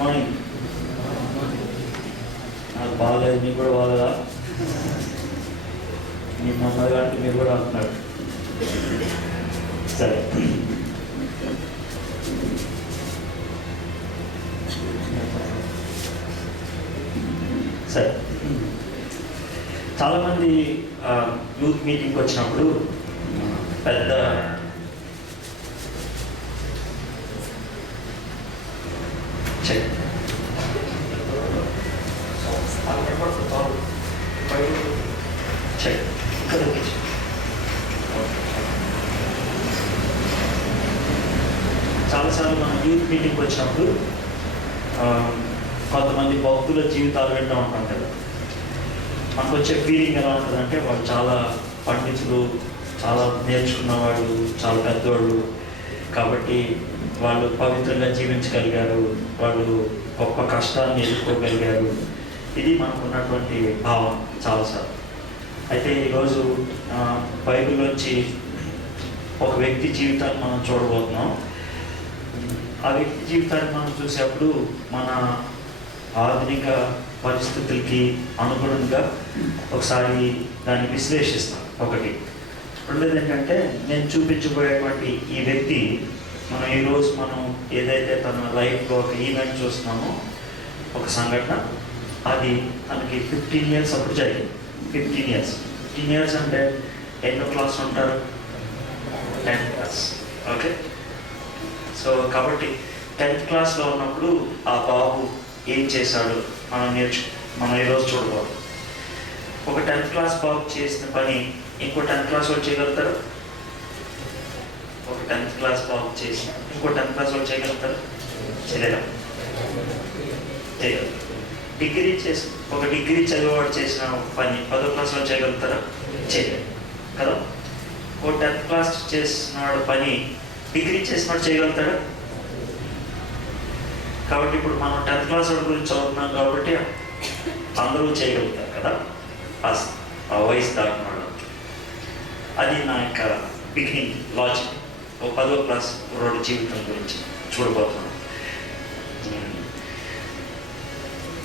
Morning. నాకు బాగలేదు, మీకు కూడా బాగలేదా? మీ మమ్మల్ని అంటే మీరు కూడా అంటున్నారు. సరే, సరే. చాలామంది యూత్ మీటింగ్కి వచ్చినప్పుడు పెద్ద చెక్ చెక్ చాలాసార్లు మనం యూత్ మీటింగ్కి వచ్చినప్పుడు కొంతమంది భక్తుల జీవితాలు వింటూ ఉంటాం కదా. మనకు వచ్చే ఫీలింగ్ ఎలా ఉంటుందంటే వాళ్ళు చాలా పండితులు, చాలా నేర్చుకున్నవాళ్ళు, చాలా పెద్దవాళ్ళు, కాబట్టి వాళ్ళు పవిత్రంగా జీవించగలిగారు, వాళ్ళు గొప్ప కష్టాన్ని ఎదుర్కోగలిగారు. ఇది మనకు ఉన్నటువంటి భావం చాలాసార్లు. అయితే ఈరోజు బైబిల్లోంచి ఒక వ్యక్తి జీవితాన్ని మనం చూడబోతున్నాం. ఆ వ్యక్తి జీవితాన్ని మనం చూసేప్పుడు మన ఆధునిక పరిస్థితులకి అనుగుణంగా ఒకసారి దాన్ని విశ్లేషిస్తాం. ఒకటి. రెండోది ఏంటంటే, నేను చూపించబోయేటువంటి ఈ వ్యక్తి ఈరోజు మనం ఏదైతే తన లైఫ్లో ఒక ఈవెంట్ చూస్తున్నామో, ఒక సంఘటన, అది తనకి 15 years అప్పుడు జరిగింది. 15 years అంటే ఎన్నో క్లాస్ ఉంటారు? 10th class. ఓకే. సో కాబట్టి 10th classలో ఉన్నప్పుడు ఆ బాబు ఏం చేశాడు మనం ఈరోజు చూడబోదు. ఒక 10th class బాబు చేసిన పని ఇంకో 10th class వాళ్ళు చేయగలుగుతారు? ఒక 10th class బాబు చేసిన ఇంకో 10th class వాళ్ళు చేయగలుగుతారు? చేయలేరా? చేయగలరు. ఒక డిగ్రీ చదివేవాడు చేసిన పని 10వ class వాళ్ళు చేయగలుగుతారా? చేయలేరు కదా. ఒక 10th class చేసినవాడు పని డిగ్రీ చేసినవాడు చేయగలుగుతాడా? కాబట్టి ఇప్పుడు మనం 10th class వాడి గురించి చదువుతున్నాం కాబట్టి అందరూ చేయగలుగుతారు కదా, ఆ వయసు దాటినాడు. అది నా యొక్క బిగినింగ్ లాజిక్. ఒక 10వ class రోడ్డు జీవితం గురించి చూడబోతున్నాం.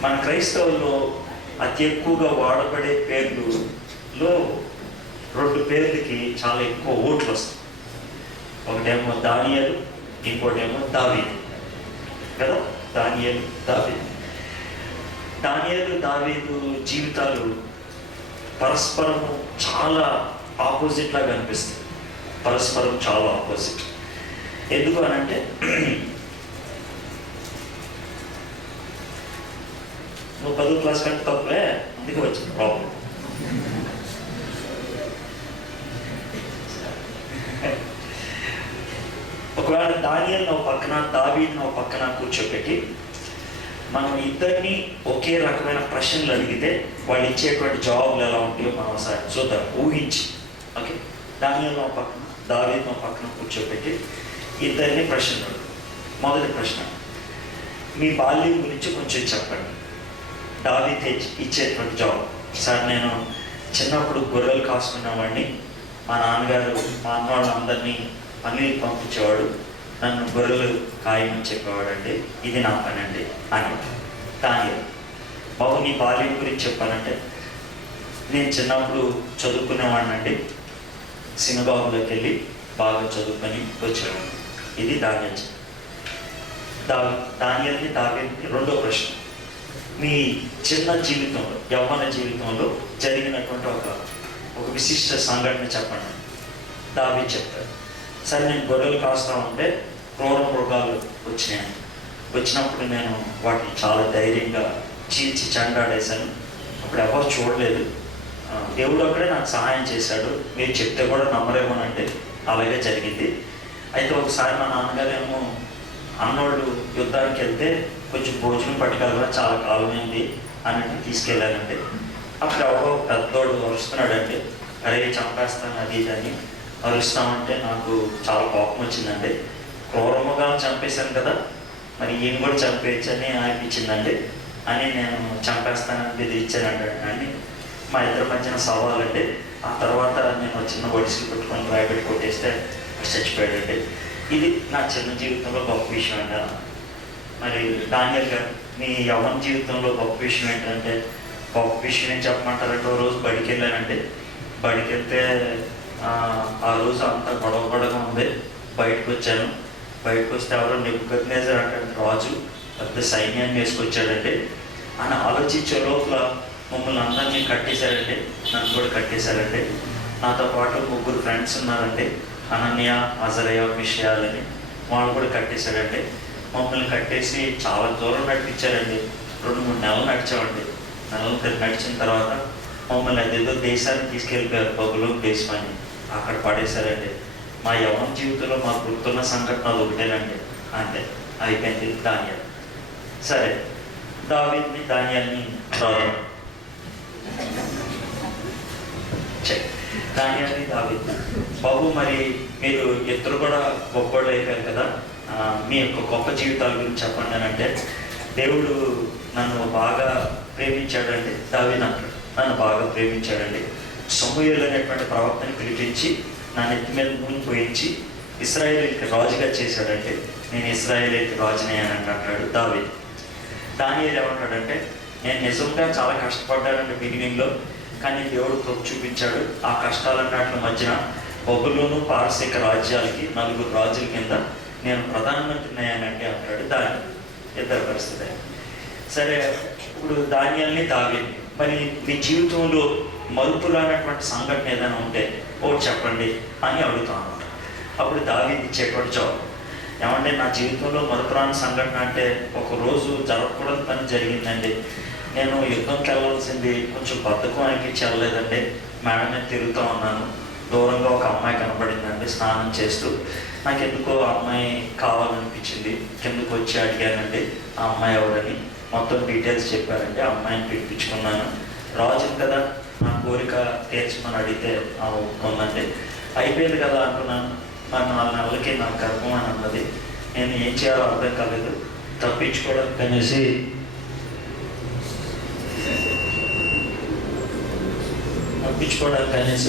మన క్రైస్తవుల్లో అతి ఎక్కువగా వాడబడే పేర్లులో 2 పేర్లకి చాలా ఎక్కువ ఓట్లు వస్తాయి. ఒకటేమో దానియేలు, ఇంకోటేమో దావీదు కదా. దానియేలు దావీదు జీవితాలు పరస్పరము చాలా ఆపోజిట్ లాగా అనిపిస్తాయి. పరస్పరం చాలా ఆపోజిట్. ఎందుకు అనంటే, నువ్వు 10వ class కంటే తప్పే, అందుకే వచ్చింది ప్రాబ్లం. ఒకవేళ దానియేలును ఒక పక్కన, దావీదును ఒక పక్కన కూర్చోబెట్టి మనం ఇద్దరిని ఒకే రకమైన ప్రశ్నలు అడిగితే వాళ్ళు ఇచ్చేటువంటి జవాబులు ఎలా ఉంటాయో మనం ఒకసారి చూద్దాం, ఊహించి. ఓకే. దానియేలును ఒక పక్కన, దావీదును ఒక పక్కన కూర్చోబెట్టి ఇద్దరిని ప్రశ్నలు అడుగు. మొదటి ప్రశ్న, మీ బాల్యం గురించి కొంచెం చెప్పండి. దావీదు ఇచ్చేటువంటి జవాబు, సార్ నేను చిన్నప్పుడు గొర్రెలు కాసుకునేవాడిని, మా నాన్నగారు మా అన్న వాళ్ళందరినీ పనికి పంపించేవాడు, నన్ను గొర్రెలు కాయమని చెప్పేవాడండి, ఇది నా పని అండి అని. దానియేలు, బాబు నీ బాల్యం గురించి చెప్పానంటే, నేను చిన్నప్పుడు చదువుకునేవాడినండి, సినగాగులోకి వెళ్ళి బాగా చదువుకొని వచ్చేవాడిని. ఇది దానియేలు. దానియేలుకి దావీదుకి రెండో ప్రశ్న, మీ చిన్న జీవితంలో, యవ్వన జీవితంలో జరిగినటువంటి ఒక విశిష్ట సంఘటన చెప్పండి. దావీదు చెప్తాడు, సరే నేను గొర్రెలు కాస్తా ఉంటే క్రూర మృగాలు వచ్చినప్పుడు నేను వాటిని చాలా ధైర్యంగా చీల్చి చెండాడేశాను. అప్పుడు ఎవరు చూడలేదు, దేవుడు అక్కడే నాకు సహాయం చేశాడు, మీరు చెప్తే కూడా నమ్మరేమోనంటే అలాగే జరిగింది. అయితే ఒకసారి మా నాన్నగారేమో అన్నోళ్ళు యుద్ధానికి వెళ్తే కొంచెం భోజనం పట్టుకెళ్ళగా చాలా కాలమైంది అన్నట్టు తీసుకెళ్ళానంటే, అప్పుడు ఎవరో పెద్దోడు అరుస్తున్నాడండి, అరే చంపేస్తాను అది ఇది అని అరుస్తామంటే నాకు చాలా కోపం వచ్చిందండి. క్రూరముగా చంపేశాను కదా, మరి ఈయన కూడా చంపేయచ్చని అనిపించిందండి అని నేను చంపేస్తానని బెదిరించానండి అని మా ఇద్దరి మధ్యన సవాలండి. ఆ తర్వాత నేను చిన్న ఒడిసి పెట్టుకొని రాయబెట్టి కొట్టేస్తే చచ్చిపోయాడండి. ఇది నా చిన్న జీవితంలో గొప్ప విషయం అండి. మరి దానియల్ గారు, మీ యవ్వన జీవితంలో గొప్ప విషయం ఏంటంటే, గొప్ప విషయం ఏం చెప్పమంటారంటే, ఓ రోజు బడికి వెళ్ళానంటే, బడికి వెళ్తే ఆ రోజు అంతా గొడవ గొడవగా ఉంది. బయటకు వచ్చాను. బయటకు వస్తే ఎవరో నెబుకద్నెజర్ అంటే రాజు పెద్ద సైన్యాన్ని వేసుకొచ్చాడండి. అని ఆలోచించే లోపల మమ్మల్ని అందరినీ కట్టేశారండి. నన్ను కూడా కట్టేశారండి. నాతో పాటు 3 ఫ్రెండ్స్ ఉన్నారండి, అనన్య, అజరయ్య, మిషయాలని. వాళ్ళు కూడా కట్టేశారండి. మమ్మల్ని కట్టేసి చాలా దూరం నడిపించారండి. 2-3 నెలలు నడిచామండి. నెలలు నడిచిన తర్వాత మమ్మల్ని అదేదో దేశానికి తీసుకెళ్ళిపోయారు, బబులోను దేశం అని. అక్కడ పడేశారండి. మా యవ్వన జీవితంలో మాకు గుర్తున్న సంఘటన అది ఒకటేనండి. అంటే అయిపోయింది. దానియాల్. సరే, దావీదుని దానియాల్ని దానియాల్ని దావీదు బాబు, మరి మీరు ఇద్దరు కూడా గొప్పవాళ్ళు అయిపోయారు కదా, మీ యొక్క గొప్ప జీవితాల గురించి చెప్పండి అని అంటే, దేవుడు నన్ను బాగా ప్రేమించాడండి. దావీదు అంటాడు, నన్ను బాగా ప్రేమించాడండి. సమూయేలు అనేటువంటి ప్రవక్తని పిలిపించి నా నెత్తి మీద నూనె పోయించి ఇశ్రాయేలుకి రాజుగా చేశాడంటే, నేను ఇశ్రాయేలుకి రాజునే అని అంటాడు దావీదు. దానియేలు ఏమంటాడంటే, నేను నిజంగా చాలా కష్టపడ్డానండి బిగినింగ్లో, కానీ దేవుడు కృప చూపించాడు. ఆ కష్టాలన్నిటి మధ్యన బబులోను పారసీక రాజ్యాలకి 4 రాజుల కింద నేను ప్రధానమంత్రిని అయ్యానంటే అంటాడు దాని ఇద్దరు పరిస్థితి. సరే, ఇప్పుడు దానియాల్ని దావీదుని, మరి మీ జీవితంలో మరుపురానటువంటి సంఘటన ఏదైనా ఉంటే ఒకటి చెప్పండి అని అడుగుతాను అన్నమాట. అప్పుడు దావీదు ఇచ్చేటువంటి జవాబు ఏమంటే, నా జీవితంలో మరుపురాని సంఘటన అంటే, ఒకరోజు జరగకూడని పని జరిగిందండి. నేను యుద్ధంకి వెళ్ళాల్సింది కొంచెం బద్ధకం అనిపించి వెళ్ళలేదండి. మేడ మీద తిరుగుతూ ఉన్నాను. దూరంగా ఒక అమ్మాయి కనపడిందండి స్నానం చేస్తూ. నాకు ఎందుకో ఆ అమ్మాయి కావాలనిపించింది. కిందకు వచ్చి అడిగానండి ఆ అమ్మాయి ఎవరని. మొత్తం డీటెయిల్స్ చెప్పారండి. ఆ అమ్మాయిని పిలిపించుకున్నాను. రాజుని కదా, నా కోరిక తీర్చమని అడిగితే ఒప్పుకుందండి. అయిపోయింది కదా అనుకున్నాను. మరి 4 నెలలకి నాకు గర్భం అని అన్నది. నేను ఏం చేయాలో అర్థం కాలేదు. తప్పించుకోవడానికి అనేసి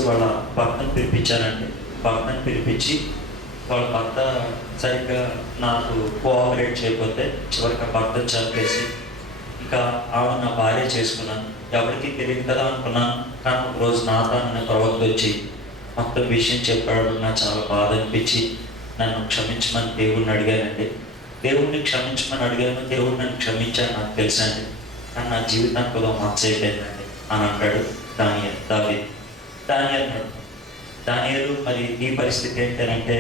వాళ్ళ భర్తను పిలిపించానండి. భర్తను పిలిపించి వాళ్ళ భర్త సరిగ్గా నాకు కోఆపరేట్ చేయకపోతే చివరికి భర్తను చంపేసి ఇంకా ఆమె నా భార్య చేసుకున్నాను. ఎవరికి తెలియదు కదా అనుకున్నాను. కానీ ఒకరోజు నాతాన్ అనే ప్రవక్త వచ్చి మొత్తం విషయం చెప్పాడు. నాకు చాలా బాధ అనిపించి నన్ను క్షమించమని దేవుడిని అడిగానండి. దేవుడిని క్షమించమని అడిగాను. దేవుడు నన్ను క్షమించాను నాకు తెలుసండి. కానీ నా జీవితానికి కూడా మచ్చ అయిపోయిందండి అని అంటాడు దావీదు. దానియేలు మరి నీ పరిస్థితి ఏంటంటే,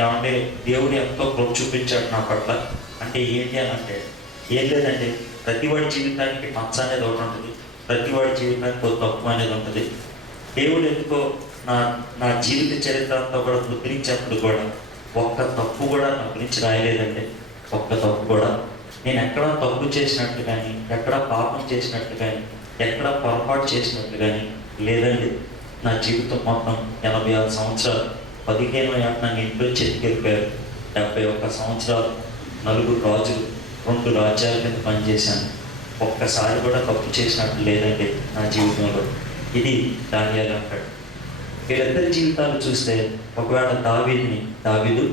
ఏమంటే దేవుడు ఎంతో కృప చూపించాడు నా పట్ల. అంటే ఏంటి అని అంటే, ఏం లేదండి, ప్రతివాడి జీవితానికి మచ్చ అనేది ఒకటి ఉంటుంది. ప్రతివాడి జీవితానికి ఒక తప్పు అనేది ఉంటుంది. దేవుడు ఎందుకో నా జీవిత చరిత్ర అంతా కూడా ముద్రించినప్పుడు కూడా ఒక్క తప్పు కూడా నా గురించి రాయలేదండి. ఒక్క తప్పు కూడా నేను ఎక్కడా తప్పు చేసినట్టు కానీ, ఎక్కడా పాపం చేసినట్టు కానీ, ఎక్కడా పొరపాటు చేసినట్టు కానీ లేదండి. నా జీవితం మొత్తం 86 సంవత్సరాలు, 15 ఏళ్ళ నన్ను ఇంట్లో చెట్టుకెళ్ళిపోయారు. 71 సంవత్సరాలు, 4 రాజులు, 2 రాజ్యాల కింద పనిచేశాను. ఒక్కసారి కూడా తప్పు చేసినట్టు లేదండి నా జీవితంలో. ఇది దానియేలు అంటాడు. వీళ్ళిద్దరి జీవితాలు చూస్తే, ఒకవేళ దావీదు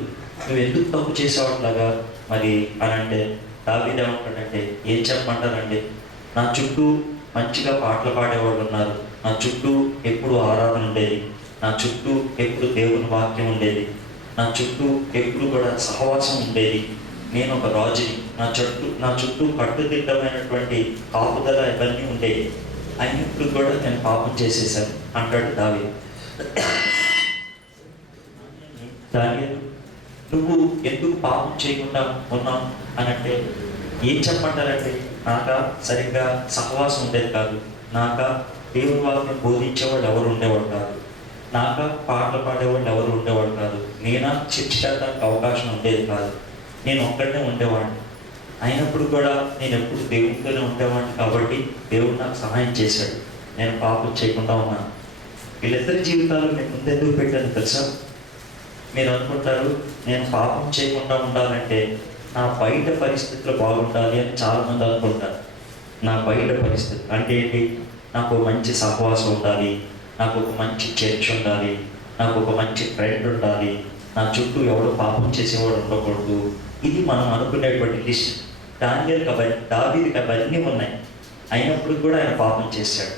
నువ్వు ఎందుకు తప్పు చేసేవాట్లాగా మరి అని అంటే, దావీదు ఏమంటాడంటే, ఏం చెప్పమంటారండి, నా చుట్టూ మంచిగా పాటలు పాడేవాళ్ళు ఉన్నారు. నా చుట్టూ ఎప్పుడు ఆరాధన ఉండేది. నా చుట్టూ ఎప్పుడు దేవుని వాక్యం ఉండేది. నా చుట్టూ ఎప్పుడు కూడా సహవాసం ఉండేది. నేను ఒక రాజుని. నా చుట్టూ కట్టుదిట్టమైనటువంటి కాపుదల ఇవన్నీ ఉండేవి. అయినప్పుడు కూడా నేను పాపం చేసేసాను అంటాడు దావీదు. నువ్వు ఎందుకు పాపం చేయకుండా ఉన్నావు అని అంటే ఏం చెప్పమంటారంటే, నాక సరిగ్గా సహవాసం ఉండేది కాదు. నాక దేవుని వాక్యం బోధించేవాళ్ళు ఎవరు ఉండేవాడు కాదు. నాక పాటలు పాడేవాళ్ళు ఎవరు ఉండేవాడు కాదు. నేనా చర్చించడానికి అవకాశం ఉండేది కాదు. నేను ఒక్కడనే ఉండేవాడిని. అయినప్పుడు కూడా నేను ఎప్పుడు దేవుడితోనే ఉండేవాడిని. కాబట్టి దేవుడు నాకు సహాయం చేశాడు. నేను పాపం చేయకుండా ఉన్నాను. వీళ్ళిద్దరి జీవితాలు నేను ముందెందుకు పెట్టాను తెలుసా? మీరు అనుకుంటారు, నేను పాపం చేయకుండా ఉండాలంటే నా బయట పరిస్థితులు బాగుండాలి అని చాలామంది అనుకుంటారు. నా బయట పరిస్థితి అంటే ఏంటి? నాకు మంచి సహవాసం ఉండాలి, నాకు ఒక మంచి చర్చ్ ఉండాలి, నాకు ఒక మంచి ఫ్రెండ్ ఉండాలి, నా చుట్టూ ఎవడు పాపం చేసేవాడు ఉండకూడదు, ఇది మనం అనుకునేటువంటి లిస్ట్. దానియేలుకి అవన్నీ, దావీదుకి అవన్నీ ఉన్నాయి. అయినప్పుడు కూడా ఆయన పాపం చేశాడు.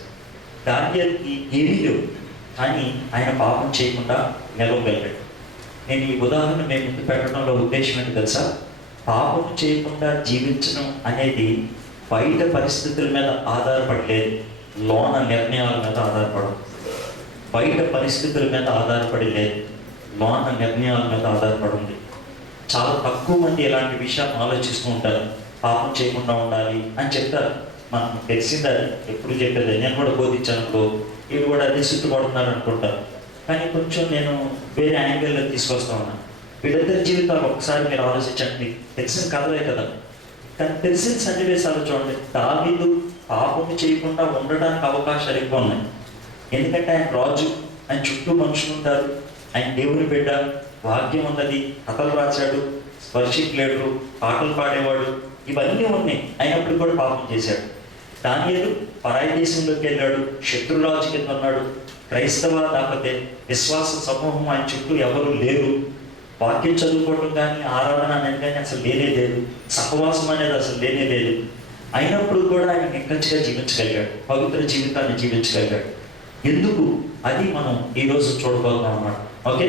దానియేలుకి ఏమీ లేవు, కానీ ఆయన పాపం చేయకుండా నిలవగలిగాడు. నేను ఈ ఉదాహరణ మేము ముందు పెట్టడంలో ఉద్దేశం ఏంటి తెలుసా? పాపం చేయకుండా జీవించడం అనేది బయట పరిస్థితుల మీద ఆధారపడలేదు, లోన నిర్ణయాల మీద ఆధారపడదు. బయట పరిస్థితుల మీద ఆధారపడి లేదు, లోన నిర్ణయాల మీద ఆధారపడి. చాలా తక్కువ మంది ఇలాంటి విషయాన్ని ఆలోచిస్తూ ఉంటారు. పాపం చేయకుండా ఉండాలి అని చెప్తారు, మనకు తెలిసిందా? ఎప్పుడు చెప్పేది, నేను కూడా బోధించాను, వీళ్ళు కూడా అదే చుట్టుపడుతున్నారు అనుకుంటారు. కానీ కొంచెం నేను వేరే యాంగిల్లో తీసుకొస్తా ఉన్నాను. వీళ్ళిద్దరి జీవితాలు ఒకసారి మీరు ఆలోచించండి. తెలిసిన కథలే కదా, కానీ తెలిసిన సన్నివేశాలు చూడండి. దావీదు పాపము చేయకుండా ఉండడానికి అవకాశాలు ఎక్కువ ఉన్నాయి. ఎందుకంటే ఆయన రాజు, ఆయన చుట్టూ మనుషులు ఉంటారు, ఆయన దేవుని బిడ్డ, వాక్యం ఉన్నది, కథలు రాశాడు, వర్షిప్ లీడరు, పాటలు పాడేవాడు, ఇవన్నీ ఉన్నాయి. అయినప్పుడు కూడా పాపం చేశాడు. దానియేలు పరాయి దేశంలోకి వెళ్ళాడు, శత్రురాజు కింద ఉన్నాడు. క్రైస్తవ లేకపోతే విశ్వాస సమూహం ఆయన చుట్టూ ఎవరు లేరు. వాక్యం చదువుకోవడం కానీ, ఆరాధన అనేది కానీ అసలు లేనే లేదు. సహవాసం అనేది అసలు లేనే లేదు. అయినప్పుడు కూడా ఆయన నిక్కచ్చిగా జీవించగలిగాడు, పవిత్ర జీవితాన్ని జీవించగలిగాడు. ఎందుకు? అది మనం ఈరోజు చూడబోతున్నాం అన్నమాట. ఓకే,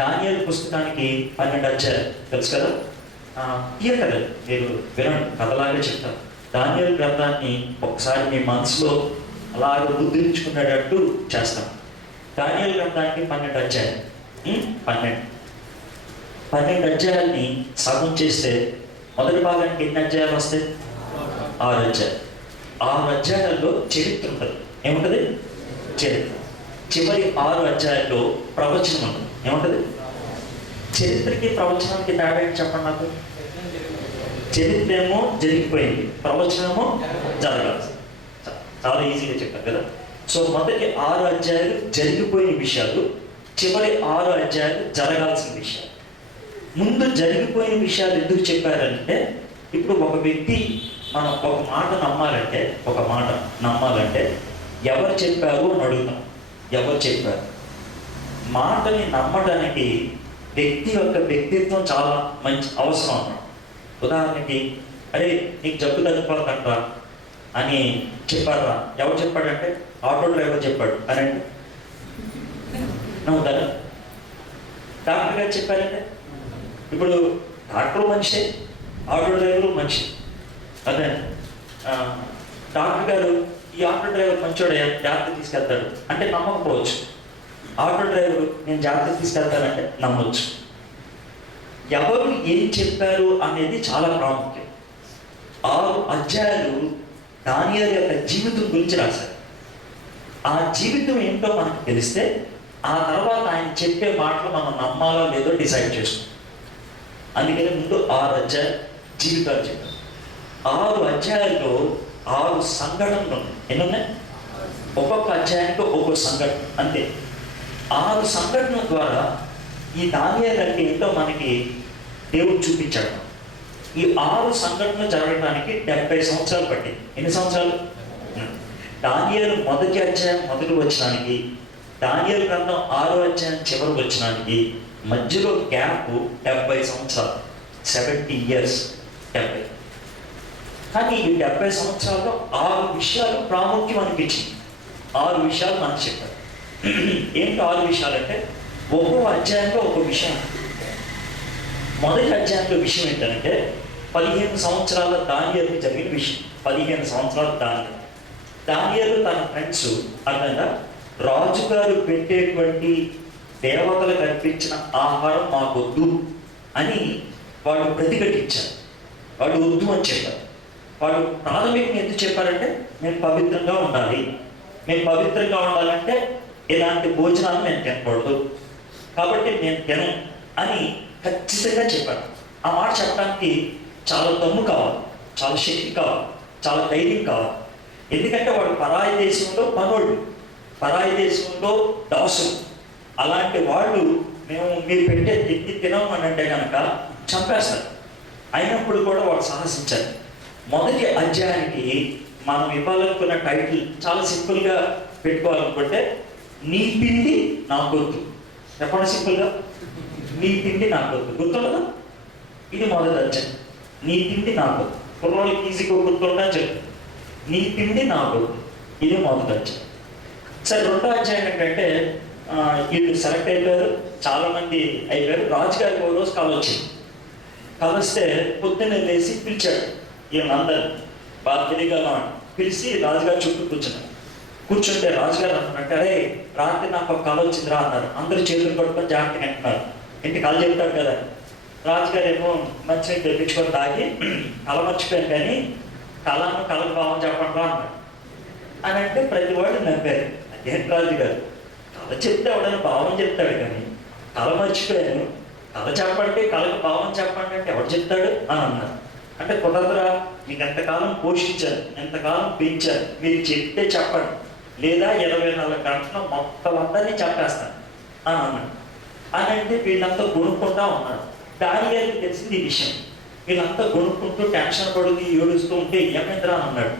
దానియేలు పుస్తకానికి 12 అధ్యాయాలు తెలుసు కదా, ఇయే కదా, మీరు వినండి, కథలాగే చెప్తాను. దానియేలు గ్రంథాన్ని ఒకసారి మీ మనసులో అలాగే ముద్రించుకునేటట్టు చేస్తాం. దానియేలు గ్రంథానికి 12 అధ్యాయాలు. 12 అధ్యాయాల్ని సగం చేస్తే మొదటి భాగానికి ఎన్ని అధ్యాయాలు వస్తాయి? 6 అధ్యాయాలు. 6 అధ్యాయాల్లో చరిత్ర ఉంటుంది. ఏముంటుంది? చరిత్ర. చివరి 6 అధ్యాయాల్లో ప్రవచనం ఉంటుంది. ఏముంటుంది? చరిత్రకి ప్రవచనానికి తేడా ఏంటి చెప్పండి నాకు? చరిత్ర ఏమో జరిగిపోయింది, ప్రవచనమో జరగాల్సి. చాలా ఈజీగా చెప్పారు కదా. సో మొదటి 6 అధ్యాయాలు జరిగిపోయిన విషయాలు, చివరి 6 అధ్యాయాలు జరగాల్సిన విషయాలు. ముందు జరిగిపోయిన విషయాలు ఎందుకు చెప్పారంటే, ఇప్పుడు ఒక వ్యక్తి మనం ఒక మాట నమ్మాలంటే ఎవరు చెప్పారు అని అడుగుతాం. ఎవరు చెప్పారు? మాటని నమ్మడానికి వ్యక్తి యొక్క వ్యక్తిత్వం చాలా మంచి అవసరం అన్నమాట. ఉదాహరణకి, అరే నీకు జబ్బు తగ్గిపోతుంట అని చెప్పారా? ఎవరు చెప్పాడంటే ఆటో డ్రైవర్ చెప్పాడు అని అంటే నమ్ముతారా? డాక్టర్ గారు చెప్పారంటే, ఇప్పుడు డాక్టర్ మనిషి, ఆటో డ్రైవరు మనిషి. అదే డాక్టర్ గారు ఈ ఆటో డ్రైవర్ మంచోడే, జాగ్రత్త తీసుకెళ్తాడు అంటే నమ్మకపోవచ్చు. ఆటో డ్రైవరు నేను జాగ్రత్త తీసుకెళ్తానంటే నమ్మవచ్చు. ఎవరు ఏం చెప్పారు అనేది చాలా ప్రాముఖ్యం. 6 అధ్యాయాలు దానియేలు యొక్క జీవితం గురించి రాశారు. ఆ జీవితం ఏంటో మనకు తెలిస్తే ఆ తర్వాత ఆయన చెప్పే మాటలు మనం నమ్మాలో లేదో డిసైడ్ చేస్తాం. అందుకని ముందు 6 అధ్యాయాలు జీవితాలు చెప్పారు. 6 అధ్యాయాల్లో 6 సంఘటనలు ఉన్నాయి. ఎన్ని ఉన్నాయి? ఒక్కొక్క అధ్యాయానికి ఒక్కొక్క సంఘటన, అంతే. 6 సంఘటనల ద్వారా ఈ దానియేలు అంటే ఏంటో మనకి దేవుడు చూపించాడు. ఈ 6 సంఘటనలు జరగడానికి 70 సంవత్సరాలు పట్టింది. ఎన్ని సంవత్సరాలు? దానియేలు మొదటి అధ్యాయం మొదటి వచనానికి, దానియేలు గ్రంథం 6వ అధ్యాయం చివరి వచనానికి మధ్యలో గ్యాప్ 70 సంవత్సరాలు, 70 years. 70. కానీ ఈ 70 సంవత్సరాల్లో 6 విషయాలు ప్రాముఖ్యం అనిపించింది. 6 విషయాలు మనకు చెప్పారు. ఏంటి 6 విషయాలు అంటే, ఒక్కో అధ్యాయంలో ఒక విషయం. మొదటి అధ్యాయంలో విషయం ఏంటంటే 15 సంవత్సరాల దానియేలుకి జరిగిన విషయం. 15 సంవత్సరాల దానియేలు తన ఫ్రెండ్స్ అన్నగా రాజుగారు పెట్టేటువంటి దేవతలకు అర్పించిన ఆహారం మాకొద్దు అని వాళ్ళు ప్రతిఘటించారు. వాళ్ళు వద్దు అని చెప్పారు. వాళ్ళు ప్రాథమికంగా ఎందుకు చెప్పారంటే, మేము పవిత్రంగా ఉండాలి, మేము పవిత్రంగా ఉండాలంటే ఇలాంటి భోజనాలు నేను తినకూడదు, కాబట్టి నేను తినను అని ఖచ్చితంగా చెప్పారు. ఆ మాట చెప్పడానికి చాలా దమ్ము కావాలి, చాలా శక్తి కావాలి, చాలా ధైర్యం కావాలి. ఎందుకంటే వాడు పరాయి దేశంలో పనోళ్ళు, పరాయి దేశంలో దాసులు. అలాంటి వాళ్ళు మీరు పెట్టే తిండి తినము అని అంటే కనుక చంపేస్తారు. అయినప్పుడు కూడా వాడు సాహసించారు. మొదటి అధ్యాయానికి మనం ఇవ్వాలనుకున్న టైటిల్ చాలా సింపుల్గా పెట్టుకోవాలనుకుంటే, నీ పిండి నాకొద్దు. చెప్పండి సింపుల్గా, నీ పిండి నాకొద్దు. గుర్తుండదా? ఇది మొదటి అధ్యాయం. నీ తిండి నాకు, కుర్రోళ్ళకి ఈజీగా గుర్తుంటా చెప్పు, నీ తిండి నాకు, ఇది మొదటి అధ్యాయం. సరే, రెండో అధ్యాయం ఏంటంటే వీళ్ళు సెలెక్ట్ అయిపోయారు, చాలా మంది అయిపోయారు. రాజుగారికి ఒక రోజు కళ వచ్చింది. కళ వస్తే పొద్దున్నే లేచి పిలిచాడు వీళ్ళందరినీ, బాగా తెలియగా పిలిచి రాజుగారి చుట్టూ కూర్చుంటే రాజుగారు అంటున్నట్టు, అరే రాత్రి నాకు ఒక కళ వచ్చిందిరా అన్నారు. అందరూ చేతులు పట్టుకొని జాగ్రత్తగా అంటున్నారు. ఇంటి కళ చెప్తాడు కదా. రాజుగారు ఏమో మంచిగా తెప్పించుకొని తాగి కళ మర్చిపోయాను, కానీ కళకు భావం చెప్పండి రా అన్నాడు. అని అంటే ప్రతి వాడు నవ్వారు. అదేంటి రాజుగారు, కళ చెప్తే ఎవడైనా భావం చెప్తాడు, కానీ కళ మర్చిపోయాను, కళ చెప్పండి, కళకు భావం చెప్పండి అంటే ఎవడు చెప్తాడు అని అన్నారు. అంటే కుదరదురా, మీకు ఎంతకాలం పోషించారు, ఎంతకాలం పెంచారు, మీరు చెప్తే చెప్పండి, లేదా 24 గంటల మొత్తం అందరినీ చెప్పేస్తాను అని అన్నాడు. అని అంటే వీళ్ళంతా కొనుక్కుంటా ఉన్నారు. దానియేలుకి తెలిసింది ఈ విషయం. వీళ్ళంతా కొనుక్కుంటూ టెన్షన్ పడుతూ ఏడుస్తూ ఉంటే ఏమైందిరా అని అన్నాడు.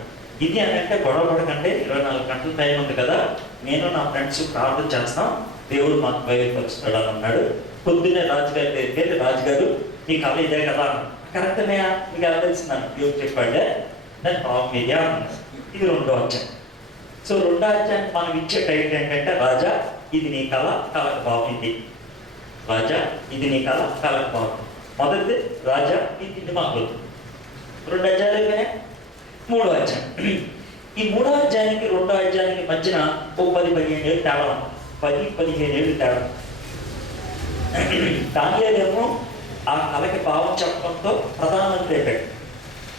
ఇది అని అంటే గొడవ పడకండి, 24 గంటల టైం ఉంది కదా, నేను నా ఫ్రెండ్స్ ప్రార్థన చేస్తాం, దేవుడు మాకు బయలుపరుస్తాడు అని అన్నాడు. పొద్దున్నే రాజుగారి దగ్గరికి వెళ్ళి, రాజుగారు ఈ కళ ఇదే కదా అన్నాడు. కరెక్ట్నే, మీకు ఎలా తెలిసిందని దేవుడు చెప్పాడే, నేను పాపం ఇదే అన్నాడు. ఇది రెండో అధ్యాయం. సో రెండో అధ్యాయానికి మనం ఇచ్చే టైటిల్ ఏంటంటే, రాజా ఇది నీ కళ, కళకు బాగుంది. రాజా ఇది నీ కళ, కళకు బాగుంది. మొదటిది రాజా ఈ తిండి మాకు. 2 అధ్యాయాలు అయిపోయినాయి. 3వ అధ్యాయం. ఈ 3వ అధ్యాయానికి 2వ అధ్యాయానికి మధ్యన 10-15 ఏళ్ళు తేడా, 10-15 ఏళ్ళు తేడా. దానియేలేమో ఆ కళకి భావం చెప్పడంతో ప్రధానమంత్రి అయిపోయాడు.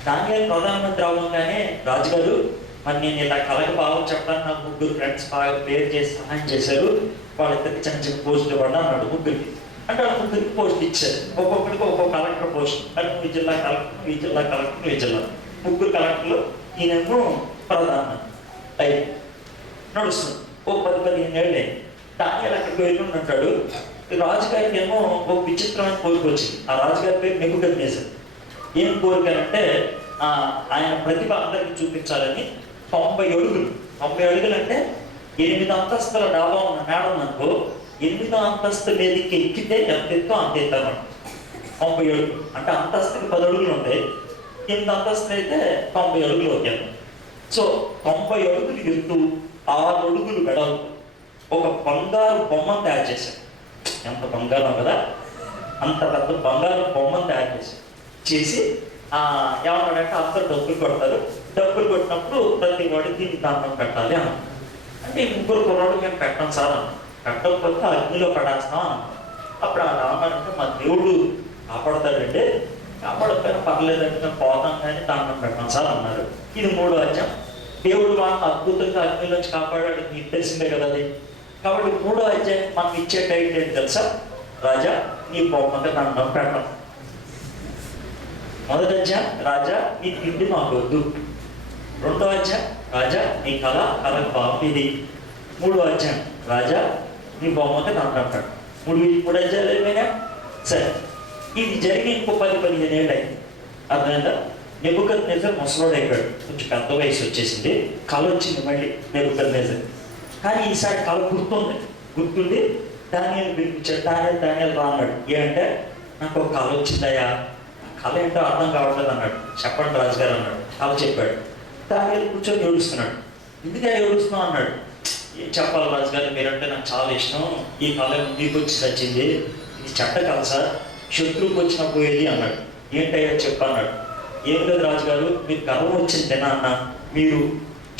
దానియేలు ప్రధానమంత్రి అవ్వగానే, రాజుగారు మరి నేను ఇలా కళకి భావం చెప్పడానికి నాకు 3 ఫ్రెండ్స్ బాగా ప్రేర్ చేసి సహాయం చేశారు, వాళ్ళిద్దరికి చిన్న చిన్న పోస్టులు ఇవ్వండి అన్నాడు. 3కి అంటే వాళ్ళ 3కి పోస్ట్ ఇచ్చారు. ఒక్కొక్కరికి ఒక్కొక్క కలెక్టర్ పోస్ట్. అంటే ఈ జిల్లా కలెక్టర్, ఈ జిల్లా కలెక్టర్, ఈ జిల్లా 3 కలెక్టర్లు, ఈయనేమో ప్రధానమంత్రి అయ్యి నడుస్తుంది. 10-15 ఏళ్ళే. దానియేలు అక్కడికి వెళ్ళి ఉంటాడు. రాజుగారికి ఏమో ఒక విచిత్రమైన కోరిక వచ్చింది. ఆ రాజుగారి పేరు నెబుకద్నెజర్. ఏం కోరిక అంటే, ఆయన ప్రతిభ అందరికీ చూపించాలని 90 అడుగులు, 90 అడుగులు అంటే 8 అంతస్తుల డాబా ఉన్న మేడ ఉందనుకో, 8వ అంతస్తు మీదకి ఎక్కితే ఎంత ఎత్తో అంత ఎత్తామన్నమాట. 90 అడుగులు అంటే అంతస్తుకి 10 అడుగులు ఉంటాయి, 8 అంతస్తులు అయితే 90 అడుగులు అవుతాయి. సో 90 అడుగులు ఎత్తు, 6 అడుగులు వెడల్పు ఒక బంగారు బొమ్మను తయారు చేశారు. ఎంత బంగారం కదా, అంత పెద్ద బంగారు బొమ్మను తయారు చేసి ఏమన్నాడంటే, అందరూ డబ్బులు కొడతారు, డబ్బులు కొట్టినప్పుడు ప్రతి వాడు దీన్ని దాంట్లో పెట్టాలి అన్న. అంటే 3 కుర్రాడు మేము పెట్టాం సార్ అన్న. పెట్టకపోతే అగ్నిలో పడేస్తాం అన్న. అప్పుడు అలా అన్నారంటే, మా దేవుడు కాపాడతాడంటే, కాపాడకపోయినా పర్లేదంటే మేము పోతాం కానీ దాంట్లో పెట్టాం సార్ అన్నారు. ఇది 3వ అధ్యాయం. దేవుడు వాళ్ళని అద్భుతంగా అగ్నిలోంచి కాపాడాడు, మీకు తెలిసిందే కదా అది. కాబట్టి 3వ అధ్యాయం మనం ఇచ్చే టైటిల్ ఏంటి తెలుసా? రాజా నీ బొమ్మకి దండం పెట్టడం. మొదటి అధ్యాయం రాజా నీ తిండి మాకు వద్దు. 2వ అధ్యాయం రాజా నీ కళకు బాగుంది. 3వ అధ్యాయం రాజా నీ బొమ్మకి దండం పెట్టడం. 3 అధ్యాయాలు అయిపోయినా. సరే, ఇది జరిగి ఇంకో 10-15 ఏళ్ళు అయింది. అర్థమైందా? నెబుకద్నెజర్ ముసలోడు అయిపోయాడు, కొంచెం పెద్ద వయసు వచ్చేసింది. కళ వచ్చింది మళ్ళీ నెబుకద్నెజర్. కానీ ఈసారి కళ గుర్తుండి దానియేలు పిలిపించాడు. దానియేలు రా అన్నాడు. ఏంటంటే, నాకు ఒక కళ వచ్చిందయ్యా, కళ ఏంటో అర్థం కావట్లేదు అన్నాడు. చెప్పండి రాజుగారు అన్నాడు. కళ చెప్పాడు. దానియేలు కూర్చొని ఏడుస్తున్నాడు. ఎందుకే ఏడుస్తున్నావు అన్నాడు. ఏం చెప్పాలి రాజుగారు, మీరంటే నాకు చాలా ఇష్టం, ఈ కళ మీకు వచ్చి వచ్చింది, ఇది చెడ్డ కళ సార్, శత్రువుకి వచ్చిన పోయేది అన్నాడు. ఏంటయ్యా చెప్పన్నాడు. ఏం లేదు రాజుగారు, మీకు గర్వం వచ్చిందేనా అన్న, మీరు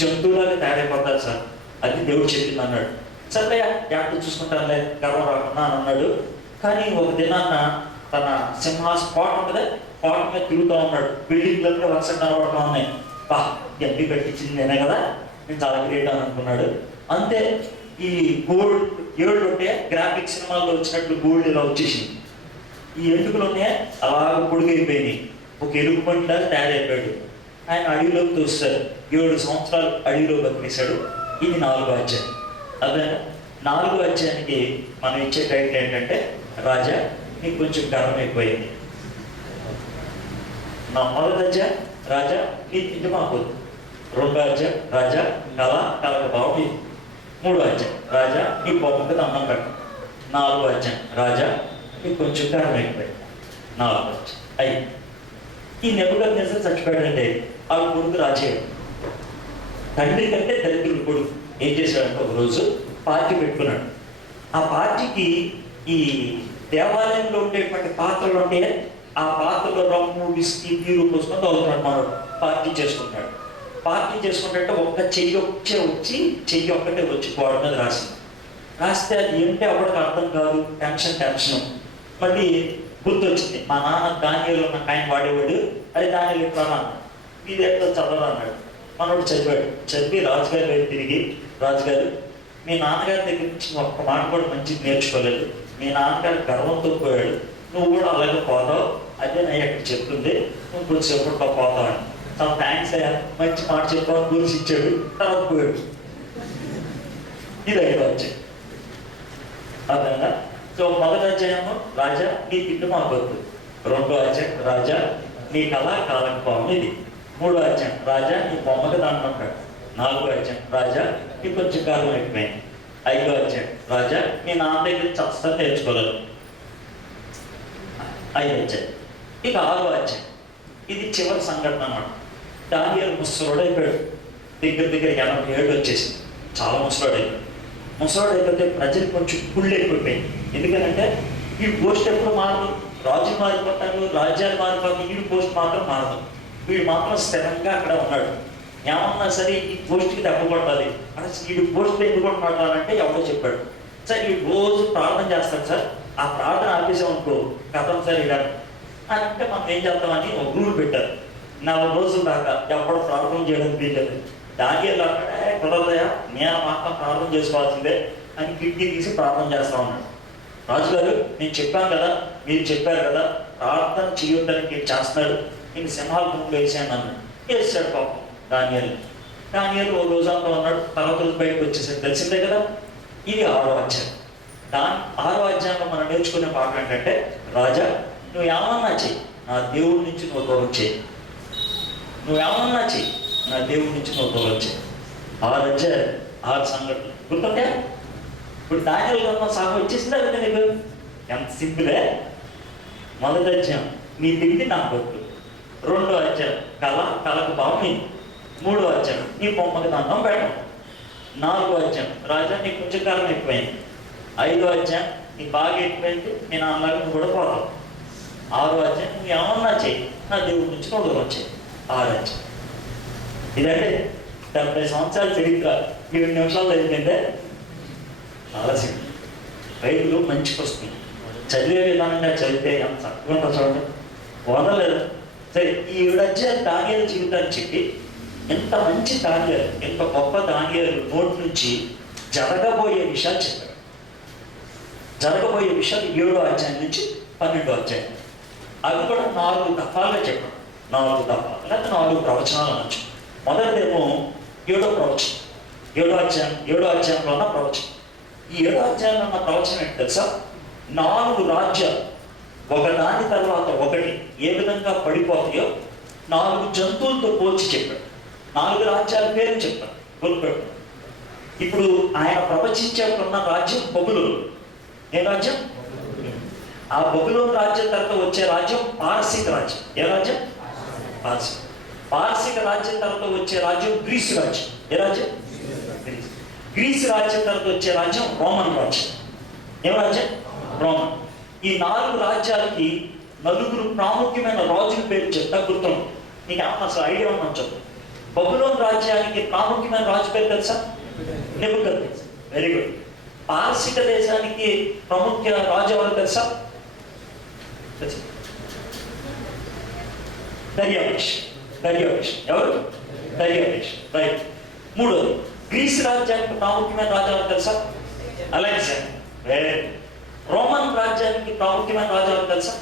జంతువులాగా తయారైపోతారు సార్, అది దేవుడు చెప్పింది అన్నాడు. సరే జాగ్రత్త చూసుకుంటానులే, గర్వం రాకుండా అని అన్నాడు. కానీ ఒక దినాన్న తన కోట ఉంటుంది, కోట మీద తిరుగుతూ ఉన్నాడు. బిల్డింగ్లన్నీ వర్షం కనబడుతూ ఉన్నాయి. ఎంపీ పెట్టించింది నేనే కదా, నేను చాలా గ్రేట్ అని అనుకున్నాడు. అంతే, ఈ గోల్డ్ 7 ఉంటే గ్రాఫిక్ సినిమాల్లో వచ్చినట్లు గోల్డ్ ఇలా వచ్చేసింది. ఈ ఎంటుకలు ఉన్నాయా అలాగ పొడిగైపోయినాయి. ఒక ఎలుగు పంటలాగా తయారైపోయాడు. ఆయన అడవిలోకి తోస్తారు. 7 సంవత్సరాలు అడవిలో బతికేశాడు. ఇది 4వ అధ్యాయం. అదే 4వ అధ్యాయానికి మనం ఇచ్చే టైటిల్ ఏంటంటే, రాజా నీకు కొంచెం గర్వం ఎక్కువైంది. నా మొదటి అధ్యాయం రాజా నీ తిండి మాకు. 2వ అధ్యాయం రాజా కళకు బాగుంది. 3వ అధ్యాయం రాజా నీ బొమ్మకి దండం పెట్టు. 4వ అధ్యాయం రాజా నీకు కొంచెం గర్వం ఎక్కువైంది. 4వ అధ్యాయం. అయ్యి ఈ నెబుకద్నెజర్ చచ్చిపోయాడంటే ఆ కొడుకు రాజయ్యాడు. తండ్రి కంటే దరిద్రుడు కొడుకు ఏం చేశాడంటే ఒక రోజు పార్టీ పెట్టుకున్నాడు. ఆ పార్టీకి ఈ దేవాలయంలో ఉండేటువంటి పాత్రలు ఉంటే ఆ పాత్రలో రమ్ము విస్కీ బీరు పోసుకొని తాగుతున్నాడు. మనోడు పార్టీ చేసుకుంటాడు. పార్టీ చేసుకుంటే ఒక్క చెయ్యి ఒక్కటే వచ్చి గోడ మీద రాస్తే అది ఏంటంటే అప్పటికి అర్థం కాదు. టెన్షన్ మళ్ళీ గుర్తు వచ్చింది. మా నాన్న ధాన్యాలు ఉన్న ఆయన వాడేవాడు, అది ధాన్యాలు ఎట్లా అన్నాడు. ఇది ఎట్లా చదవరు అన్నాడు. మనోడు చదివి రాజుగారి వైపు తిరిగి, రాజుగారు మీ నాన్నగారి దగ్గర నుంచి ఒక్క మాట కూడా మంచిది నేర్చుకోలేదు. మీ నాన్నగారు గర్వంతో పోయాడు, నువ్వు కూడా అలాగే పోతావు, అదే నా ఎక్కడ చెప్తుంది, నువ్వు కొద్దిసేపు పోతావు అని. చాలా థ్యాంక్స్ అయ్యా, మంచి మాట చెప్పావు, గురించి ఇచ్చాడు, తర్వాత పోయాడు. ఇది ఐదో అధ్యాయం. అర్థంగా. సో మొదటి అధ్యాయము రాజా నీ తిట్టు మాకొద్దు. రెండో అధ్యాయం రాజా నీ కళ కాలకపోవడం ఇది. మూడో అధ్యాయం రాజా నీ బొమ్మకి దండం అంటాడు. నాలుగో అధ్యాయం రాజా నీ కొంచెం కాలం అయిపోయింది. ఐదో అధ్యాయం రాజా మీ నాన్న దగ్గర చస్తా నేర్చుకోలేదు. ఐదో అధ్యాయం. ఇక ఆరో అధ్యాయం ఇది చివరి సంఘటన అన్నమాట. దానియేలు ముసలోడైపోయాడు. దగ్గర 80 ఏళ్ళు వచ్చేసింది. చాలా ముసలోడైపోయాడు. ముసలోడైపోతే ప్రజలు కొంచెం కుళ్ళు ఎక్కువైపోయింది. ఎందుకంటే ఈ పోస్ట్ ఎప్పుడు మారదు. రాజు మారిపోతాడు, రాజ్యాలు మారిపోతాయి, వీడి పోస్ట్ మాత్రం మారదు. వీడు మాత్రం స్థిరంగా అక్కడ ఉన్నాడు. ఏమన్నా సరే ఈ పోస్ట్కి దెబ్బ కొట్టాలి అంటే వీడు పోస్ట్ ఎందుకు కొట్టాలంటే ఎవడో చెప్పాడు. సార్ ఈ రోజు ప్రార్థన చేస్తాడు సార్, ఆ ప్రార్థన ఆపేసామనుకో కథం సార్ ఇలా అని అంటే మనం ఏం చేస్తామని ఒక రూల్ పెట్టారు. 4 రోజుల దాకా ఎప్పుడు ప్రార్థన చేయడం వీలేదు. దానియేలు అక్కడ కుదరదయా, నేను మాత్రం ప్రార్థన చేసుకోవాల్సిందే అని కిడ్నీ తీసి ప్రార్థన చేస్తా ఉన్నాడు. రాజుగారు నేను చెప్పాను కదా, మీరు చెప్పారు కదా ప్రార్థన చేయొద్దని మీరు చేస్తున్నాడు, నేను సింహాల గుంపులో వేసాను అన్నాడు. వేసాడు పాపం దానియేలు ఓ రోజంతా ఉన్నాడు. తర్వాత రోజు బయటకు వచ్చేసాడు. తెలిసిందే కదా. ఇది 6వ అధ్యాయం. 6వ అధ్యాయంలో మనం నేర్చుకునే పాఠం ఏంటంటే రాజా నువ్వు ఏమన్నా చెయ్యి, నా దేవుడి నుంచి నువ్వు దూరం చేయి. నువ్వు ఏమన్నా చెయ్యి, నా దేవుడి నుంచి నువ్వు దూరం చేయి. 6 అధ్యాయాలు 6 సంఘటనలు గుర్తుంటే ఇప్పుడు దానియేలు గ్రంథం సగం వచ్చేసిందా కదా నీకు? ఎంత సింపులే. మొదటి అధ్యాయం నీ తిండి నాకు వద్దు. రెండో అధ్యాయం కళకు బాగుంది. మూడో అధ్యాయం నీ బొమ్మకి దండం పెట్టడం. 4వ అధ్యాయం రాజా నీ కొంచెం కాలం ఎక్కువైంది. 5వ అధ్యాయం నీ బాగా ఎక్కువైంది, నేను అలాగే నువ్వు కూడా పోతావు. 6వ అధ్యాయం నువ్వు ఏమన్నా చెయ్యి, నా దేవుడి నుంచి నువ్వు దూరం చేయి. 6వ అధ్యాయం. ఇదంటే 70 సంవత్సరాల చరిత్ర 7 నిమిషాల్లో అయిపోయిందే. చాలా సింపుల్. బైబిల్ మంచికి వస్తుంది. చదివే విధానంగా చదివితే ఎంత చక్కగా చూడండి, వదలేదు. సరే ఈ 7 అధ్యాయాలు దానియేలు జీవితాన్ని చెప్పి ఎంత మంచి దానియేలు, ఎంత గొప్ప దానియేలు నోటి నుంచి జరగబోయే విషయాలు చెప్పాడు. జరగబోయే విషయాలు 7వ అధ్యాయం నుంచి 12వ అధ్యాయం. అవి కూడా 4 దఫాలుగా చెప్పాడు. 4 దఫాలు లేకపోతే 4 ప్రవచనాలు అనొచ్చు. మొదటిదేమో 7వ ప్రవచనం. 7వ అధ్యాయంలో ఉన్న ప్రవచనం. ఈ 7వ అధ్యాయంలో ఉన్న ప్రవచనం ఏంటి తెలుసా? 4 రాజ్యాలు ఒకదాని తర్వాత ఒకటి ఏ విధంగా పడిపోతాయో 4 జంతువులతో పోల్చి చెప్పాడు. 4 రాజ్యాల పేరు చెప్పాడు. గుర్తుపెట్టు. ఇప్పుడు ఆయన ప్రవచించేకున్న రాజ్యం బబులోను. ఏ రాజ్యం? ఆ బబులోను రాజ్యం తర్వాత వచ్చే రాజ్యం పారసీక రాజ్యం. ఏ రాజ్యం? పారసీక రాజ్యం తర్వాత వచ్చే రాజ్యం గ్రీసు రాజ్యం. ఏ రాజ్యం? గ్రీసు రాజ్యం తర్వాత వచ్చే రాజ్యం రోమన్ రాజ్యం. ఏ రాజ్యం? రోమన్. ఈ 4 రాజ్యాలకి 4 ప్రాముఖ్యమైన రాజుల పేరు చెప్తా గుర్తు. నీకు ఏమన్నా అసలు ఐడియా ఉన్నా చెప్పు. బబులోను రాజ్యానికి ప్రాముఖ్యమైన రాజు పేరు తెలుసా? నెబుకద్నెజర్. Very good. పారసీక దేశానికి ప్రముఖ రాజు ఎవరు తెలుసా? దర్యావేష్. ఎవరు? దర్యావేష్. రైట్. మూడోది గ్రీసు రాజ్యానికి ప్రాముఖ్యమైన రాజు ఎవరు తెలుసా? అలెగ్జాండర్. వెరీ. రోమన్ రాజ్యానికి ప్రాముఖ్యమైన రాజు ఎవరు తెలుసా?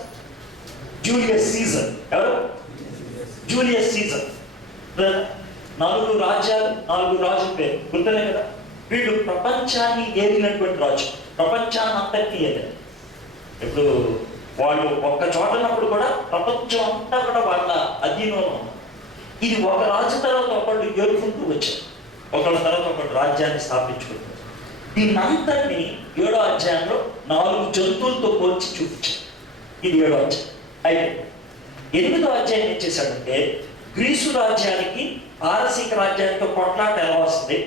Julius Caesar. ఎవరు? Julius Caesar. 4 రాజ్యాలు, 4 రాజుల పేరు గుర్తులే కదా. వీళ్ళు ప్రపంచాన్ని ఏలినటువంటి రాజు. ప్రపంచాన్ని అంతటినీ ఏలారు. ఇప్పుడు వాళ్ళు ఒక్క చోట ఉన్నప్పుడు కూడా ప్రపంచం అంతా కూడా వాళ్ళ అధీనంలో ఉన్నారు. ఇది ఒక రాజు తర్వాత ఒకళ్ళు ఏలుకుంటూ వచ్చారు. ఒకళ్ళ తర్వాత ఒకళ్ళు రాజ్యాన్ని స్థాపించుకుంటారు. దీన్నంతటినీ 7వ అధ్యాయంలో 4 జంతువులతో పోల్చి చూపించారు. ఇది 7వ అధ్యాయం. అయితే 8వ అధ్యాయం ఏం చేశాడంటే గ్రీసు రాజ్యానికి పారసీక రాజ్యానికి కొట్లాట ఎలా వస్తుంది,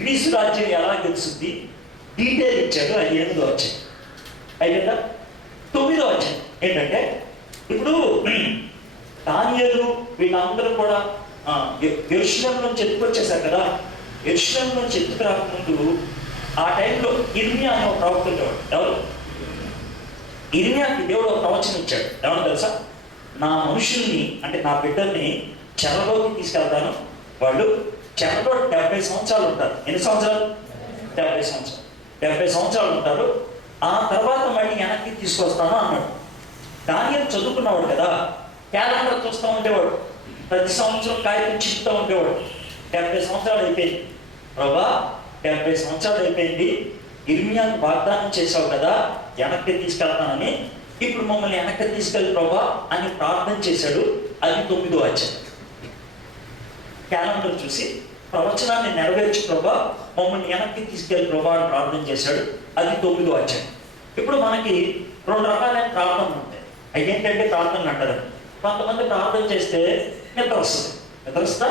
గ్రీసు రాజ్యం ఎలా గెలుస్తుంది, డీటెయిల్ ఇచ్చాడు. అది 8వ అధ్యాయం అయిపోయిందా. 9వ అధ్యాయం ఏంటంటే ఇప్పుడు దానియేలు వీళ్ళందరూ కూడా యెరూషలేం నుంచి ఎత్తుకొచ్చేసారు కదా. యెరూషలేం నుంచి ఎత్తుకు రాకముందు ఆ టైంలో ఇర్మియా అనే ఒక ప్రవక్త ఉండేవాడు. ఎవరు? ఇర్మియాకి దేవుడు ఒక ప్రవచనం ఇచ్చాడు. ఎవరు తెలుసా? నా మనుషుల్ని అంటే నా బిడ్డల్ని చెరలోకి తీసుకెళ్తాను, వాళ్ళు చెరలో 70 సంవత్సరాలు ఉంటారు. ఎన్ని సంవత్సరాలు? 70 సంవత్సరాలు. 70 సంవత్సరాలు ఉంటారు. ఆ తర్వాత మళ్ళీ వెనక్కి తీసుకొస్తాను అన్నాడు. దానియేలు చదువుకున్నవాడు కదా, క్యాలెండర్ చూస్తూ ఉండేవాడు, ప్రతి సంవత్సరం కాగితం చిక్కుతూ ఉండేవాడు. 70 సంవత్సరాలు అయిపోయింది ప్రభా, 70 సంవత్సరాలు అయిపోయింది, ఇర్మియాకు వాగ్దానం చేశావు కదా వెనక్కి తీసుకెళ్తానని, ఇప్పుడు మమ్మల్ని వెనక్కి తీసుకెళ్ళి ప్రభా అని ప్రార్థన చేశాడు. అది 9వ అధ్యాయం. క్యాలెండర్ చూసి ప్రవచనాన్ని నెరవేర్చి ప్రభా మమ్మల్ని వెనక్కి తీసుకెళ్ళి ప్రభా అని ప్రార్థన చేశాడు. అది 9వ అధ్యాయం. ఇప్పుడు మనకి 2 రకాలైన ప్రార్థనలు ఉంటాయి. అవి ఏంటంటే ప్రార్థనలు అంటారు. కొంతమంది ప్రార్థన చేస్తే నిద్ర వస్తుంది. నిద్ర వస్తా.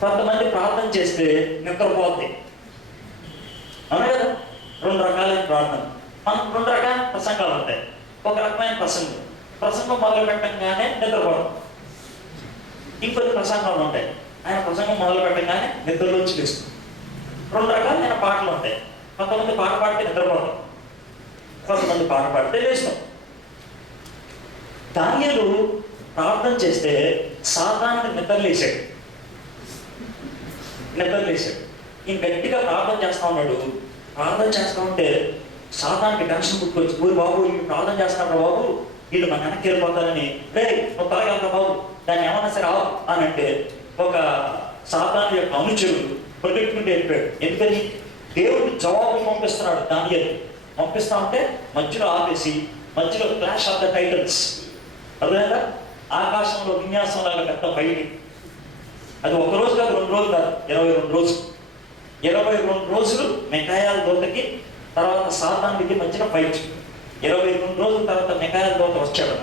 కొంతమంది ప్రార్థన చేస్తే నిద్రపోద్ది. అవును కదా. 2 రకాలైన ప్రార్థన. మనకు 2 రకాల ప్రసంగాలు ఉంటాయి. ఒక రకమైన ప్రసంగం మొదలు పెట్టంగానే నిద్రపోవడం. ఇంకొన్ని ప్రసంగాలు ఉంటాయి, ఆయన ప్రసంగం మొదలు పెట్టంగానే నిద్రలోంచి లేస్తుంది. 2 రకాలైన పాటలు ఉంటాయి. కొంతమంది పాట పాడితే నిద్రపోతాం, కొంతమంది పాట పాడితే లేస్తాం. దానియేలు ప్రార్థన చేస్తే సాతానుడు నిద్రలేసాడు. ఈయన గట్టిగా ప్రార్థన చేస్తా ఉన్నాడు. ప్రార్థన చేస్తా ఉంటే సాతానికి టెన్షన్ పుట్టుకొచ్చి, ఊరి బాబు వీళ్ళు ప్రార్థన చేస్తున్నాడు బాబు, వీళ్ళు మన వెనక్కి వెళ్ళిపోతారని, రే నువ్వు త్వరగా బాబు దాన్ని ఏమన్నా సరే ఆవు అని అంటే ఒక సాతాను యొక్క అనుచరుడు ప్రొటెక్ట్మెంట్ వెళ్ళిపోయాడు. ఎందుకని? దేవుడు జవాబు పంపిస్తున్నాడు. దానియేలు పంపిస్తా ఉంటే మధ్యలో ఆపేసి, మధ్యలో క్లాష్ ఆఫ్ ద టైటల్స్. అదేనా ఆకాశంలో విన్యాసం లాగా పెద్ద ఫైట్. అది 1 రోజు కాదు, 2 రోజులు కాదు, 22 రోజులు. 22 రోజులు మిఖాయాల దూతకి తర్వాత సాతానుడికి మధ్యన ఫైట్. 22 రోజుల తర్వాత మిఖాయాల దూత వచ్చాడు.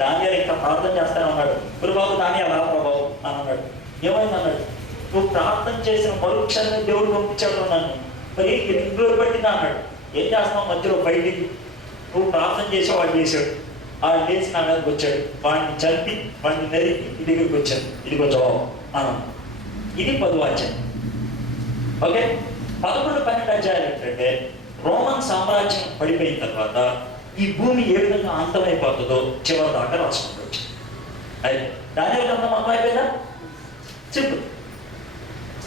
దానియేలు ఇంకా ప్రార్థన చేస్తానే ఉన్నాడు. గురుబాబు దానియేలు రా బాబు అని అన్నాడు. ఏమైంది అన్నాడు. నువ్వు ప్రార్థన చేసిన మరుక్షణమే దేవుడు పంపించాడు నన్ను, మరి ఇంట్లో పట్టిందా అన్నాడు. ఏం చేస్తావు? మధ్యలో ఫైటింగ్. నువ్వు ప్రార్థన చేసావు, వాడు చేశాడు. వాడు లేచి నా మీదకి వచ్చాడు, వాడిని చంపి వాడిని నరికి ఈ దగ్గరికి వచ్చాడు. ఇదిగో జవాబు అన్నాను. ఇది 10వ అధ్యాయం. ఓకే. 11, 12 అధ్యాయాలు ఏంటంటే రోమన్ సామ్రాజ్యం పడిపోయిన తర్వాత ఈ భూమి ఏ విధంగా అంతమైపోతుందో చివరి దాకా రాసుకుంటూ వచ్చింది. అయితే దానియేలు గ్రంథం అర్థమైపోయిందా? సింపుల్.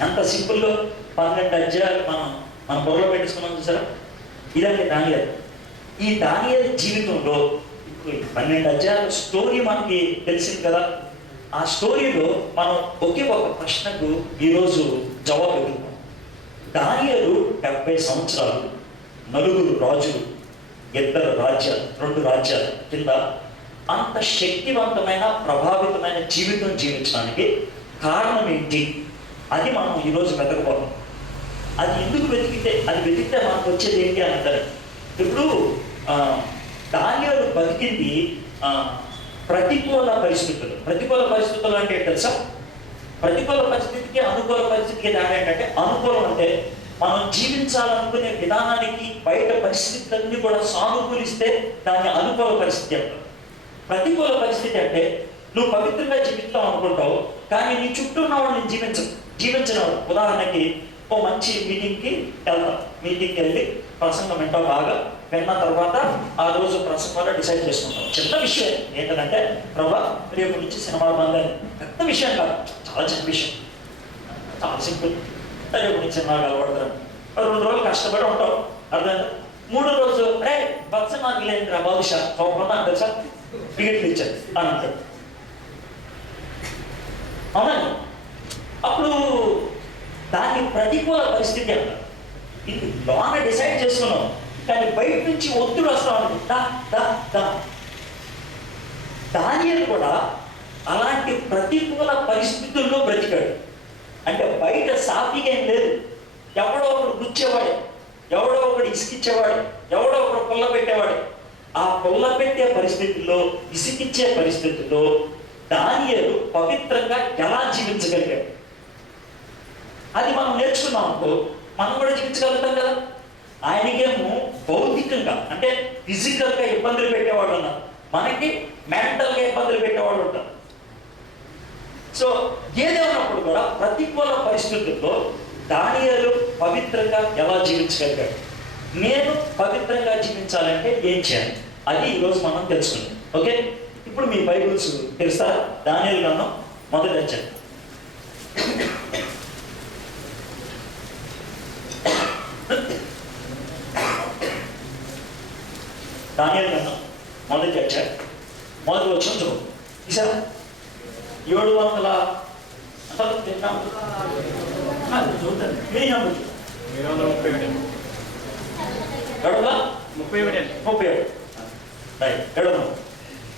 ఎంత సింపుల్గా 12 అధ్యాయాలు మన బుర్రలో పెట్టేసుకున్నాం చూసారా. ఇదంటే దానియేలు. ఈ దానియేలు జీవితంలో ఇప్పుడు 12 అధ్యాయాల స్టోరీ మనకి తెలిసింది కదా. ఆ స్టోరీలో మనం ఒకే ఒక ప్రశ్నకు ఈరోజు జవాబు వెతుకుతాం. దానియేలు 70 సంవత్సరాలు, 4 రాజులు, 2 రాజ్యాలు కింద అంత శక్తివంతమైన ప్రభావితమైన జీవితం జీవించడానికి కారణం ఏంటి? అది మనం ఈరోజు వెతకపోతాం. అది ఎందుకు వెతికితే మనకు వచ్చేది ఏంటి అని అంటారు. ఇప్పుడు దానియేలు బతికింది ప్రతికూల పరిస్థితులు అంటే తెలుసా? ప్రతికూల పరిస్థితికి అనుకూల పరిస్థితికి తేడా ఏంటంటే, అనుకూలం అంటే మనం జీవించాలనుకునే విధానానికి బయట పరిస్థితులన్నీ కూడా సానుకూలిస్తే దాన్ని అనుకూల పరిస్థితి అంటారు. ప్రతికూల పరిస్థితి అంటే నువ్వు పవిత్రంగా జీవిస్తావు అనుకుంటావు, కానీ నీ చుట్టూ ఉన్న వాళ్ళని జీవించడం. ఉదాహరణకి ఓ మంచి మీటింగ్కి వెళ్తాం. మీటింగ్కి వెళ్ళి ప్రసంగం వింటావు, బాగా విన్న తర్వాత ఆ రోజు ప్రసంగంలో డిసైడ్ చేసుకుంటాం. చిన్న విషయం ఏంటంటే, ప్రభా రేపు నుంచి సినిమా బంగారు. పెద్ద విషయం కాదు, చాలా చిన్న విషయం, చాలా సింపుల్. రేపు నుంచి సినిమా కలబడతారు. 2 రోజులు కష్టపడి ఉంటావు. అర్థం. 3వ రోజు రే బస్సు నాకు లేదురా బాదుషా కోపం అంటే సార్ టికెట్లు ఇచ్చారు అని అంటాడు. అవునా? అప్పుడు దాన్ని ప్రతికూల పరిస్థితి అంటారు. ఇది లోన డిసైడ్ చేసుకున్నాం, కానీ బయట నుంచి ఒత్తిడి వస్తా ఉంటుంది. దానియేలు కూడా అలాంటి ప్రతికూల పరిస్థితుల్లో బ్రతికాడు. అంటే బయట సాఫీగా ఏం లేదు. ఎవడో ఒకడు గుచ్చేవాడే, ఎవడో ఒకడు ఇసుకిచ్చేవాడే, ఎవడో ఒకడు పుల్ల పెట్టేవాడే. ఆ పొల్ల పెట్టే పరిస్థితుల్లో, ఇసుకిచ్చే పరిస్థితుల్లో దానియేలు పవిత్రంగా ఎలా జీవించగలిగాడు. అది మనం నేర్చుకున్నాం అనుకో, మనం కూడా జీవించగలుగుతాం కదా. ఆయనకేమో భౌతికంగా అంటే ఫిజికల్గా ఇబ్బందులు పెట్టేవాడు ఉన్నారు, మనకి మెంటల్గా ఇబ్బందులు పెట్టేవాడు ఉంటారు. సో ఏదేమన్నప్పుడు కూడా ప్రతికూల పరిస్థితుల్లో దానియేలు పవిత్రంగా ఎలా జీవించగలిగాడు. నేను పవిత్రంగా జీవించాలంటే ఏం చేయాలి, అది ఈరోజు మనం తెలుసుకుందాం. ఓకే, ఇప్పుడు మీ బైబిల్స్ తెలుస్తారా? దానియేలు గ్రంథం మొదటి అధ్యాయం. దానియేలు గ్రంథం మొదటి అధ్యాయం మొదటి వచనం చదువు. ఈసారి 700 చూడండి, 37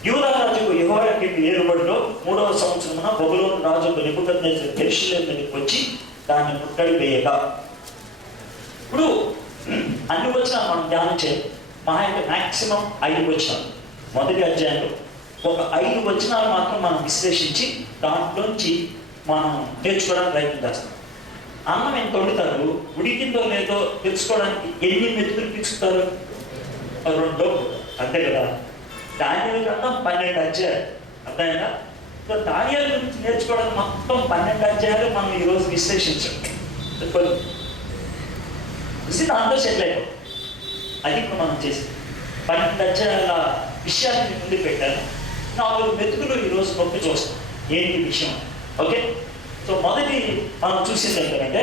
యూదా రాజుకు యెహోయాకీము ఏలుబడిలో 3వ సంవత్సరమున బబులోను రాజుకు నెబుకద్నెజరు యెరూషలేము మీదకి వచ్చి దాన్ని ముట్టడి వేయగా. ఇప్పుడు అన్ని వచనాలు మనం ధ్యానం చేయాలి. మహా అయితే మ్యాక్సిమం 5 వచనాలు. మొదటి అధ్యాయంలో ఒక 5 వచనాలు మాత్రం మనం విశ్లేషించి దాంట్లోంచి మనం నేర్చుకోవడానికి ప్రయత్నం చేస్తాం. అన్నం ఎంత వండుతారు, ఉడికిందో లేదో తెలుసుకోవడానికి ఎన్ని మెతుకులు తీసుకుతారు? 2, అంతే కదా. దానియేలు గ్రంథం 12 అధ్యాయాలు, అర్థమైనా? సో దానియేలు గురించి నేర్చుకోవడానికి మొత్తం 12 అధ్యాయాలు మనం ఈరోజు విశ్లేషించాం. దాంతో సెటిల్ అయిపోయి అది ఇప్పుడు మనం చేసి 12 అధ్యాయాల విషయాన్ని ముందు పెట్టాను. 4 మెతుకులు ఈరోజు నొప్పి చూస్తాం ఏంటి విషయం. ఓకే, సో మొదటి మనం చూసింది ఏంటంటే,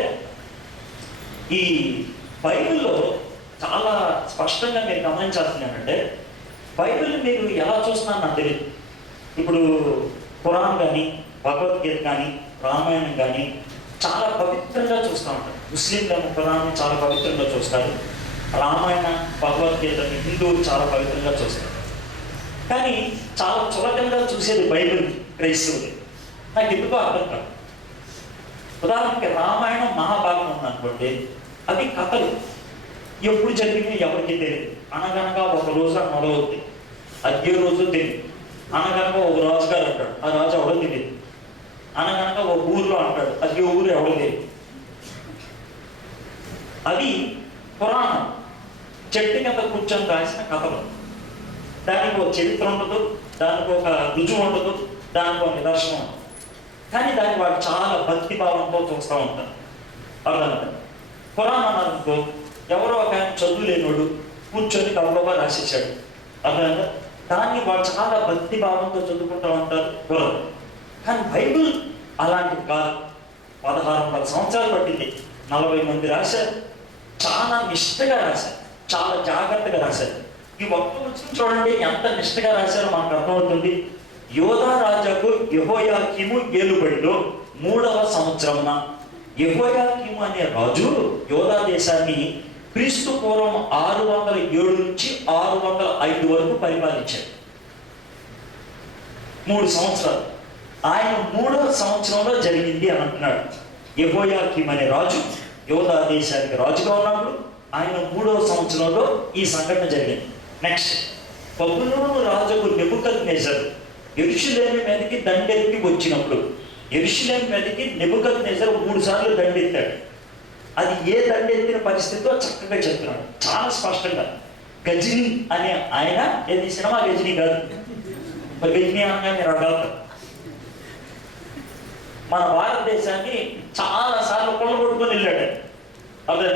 ఈ బైబిల్లో చాలా స్పష్టంగా మీరు గమనించాల్సింది బైబిల్ మీరు ఎలా చూస్తున్నారు నాకు తెలియదు. ఇప్పుడు ఖురాన్ కానీ, భగవద్గీత కానీ, రామాయణం కానీ చాలా పవిత్రంగా చూస్తూ ఉంటారు. ముస్లింలు ఖురాన్ని చాలా పవిత్రంగా చూస్తారు, రామాయణ భగవద్గీతని హిందువులు చాలా పవిత్రంగా చూస్తారు. కానీ చాలా చులకంగా చూసేది బైబిల్ క్రైస్తవులు. నాకు ఎందుకో అర్థం కాదు. ఉదాహరణకి రామాయణం, మహాభారతం ఉందనుకోండి, అవి కథలు, ఎప్పుడు జరిగినాయి ఎవరికి తెలియదు. అనగనగా ఒక రోజు అని మొదలవుతుంది, అది ఏ రోజు తెలియదు. అనగనగా ఒక రాజుగారు అంటాడు, ఆ రాజు ఎవడో తెలియదు. అనగనగా ఒక ఊర్లో అంటాడు, అది ఏ ఊరు ఎవడో తెలియదు. అవి పురాణం, చెట్టు కింద కూర్చొని రాసిన కథలు. దానికి ఒక చరిత్ర ఉండదు, దానికి ఒక రుజువు ఉండదు, దానికి ఒక నిదర్శనం ఉండదు. కానీ దాన్ని వాడు చాలా భక్తి భావంతో చూస్తూ ఉంటారు. అర్థం ఖురాన్ అన్నారనుకో, ఎవరో ఒక ఆయన చదువు లేనోడు కూర్చొని గౌరవగా రాసేసాడు. అర్థమైందా? దాన్ని వాడు చాలా భక్తి భావంతో చదువుకుంటూ ఉంటారు ఖురాన్. కానీ బైబిల్ అలాంటిది కాదు. 1600 సంవత్సరాలు పట్టింది, 40 మంది రాశారు, చాలా నిష్ఠగా రాశారు, చాలా జాగ్రత్తగా రాశారు. ఈ ఒక్క వచనం చూడండి ఎంత నిష్ఠగా రాశారో మనకు అర్థమవుతుంది. యోధా రాజాకు యెహోయాకీము ఏలుబడిలో 3వ సంవత్సరమున, యెహోయాకీము అనే రాజు యోధా దేశాన్ని క్రీస్తు పూర్వం 607 నుంచి 605 వరకు పరిపాలించాడు. 3 సంవత్సరాలు. ఆయన 3వ సంవత్సరంలో జరిగింది అని అంటున్నాడు. యెహోయాకీము అనే రాజు యోధా దేశానికి రాజుగా ఉన్నప్పుడు ఆయన 3వ సంవత్సరంలో ఈ సంఘటన జరిగింది. నెక్స్ట్, బబులోను రాజుకు నెబుకద్నెజరు యెరూషలేము మీదకి దండెత్తి వచ్చినప్పుడు, యెరూషలేము మీదకి నెబుకద్నెజరు 3 సార్లు దండెత్తాడు. అది ఏ దండెత్తిన పరిస్థితితో చక్కగా చెప్తున్నాడు చాలా స్పష్టంగా. గజనీ అనే ఆయన, ఏది సినిమా గజనీ కాదు, మరి గజనీ అనగా మీరు అడగలుగుతారు. మన భారతదేశాన్ని చాలా సార్లు కొల్లగొట్టుకొని వెళ్ళాడు. అదే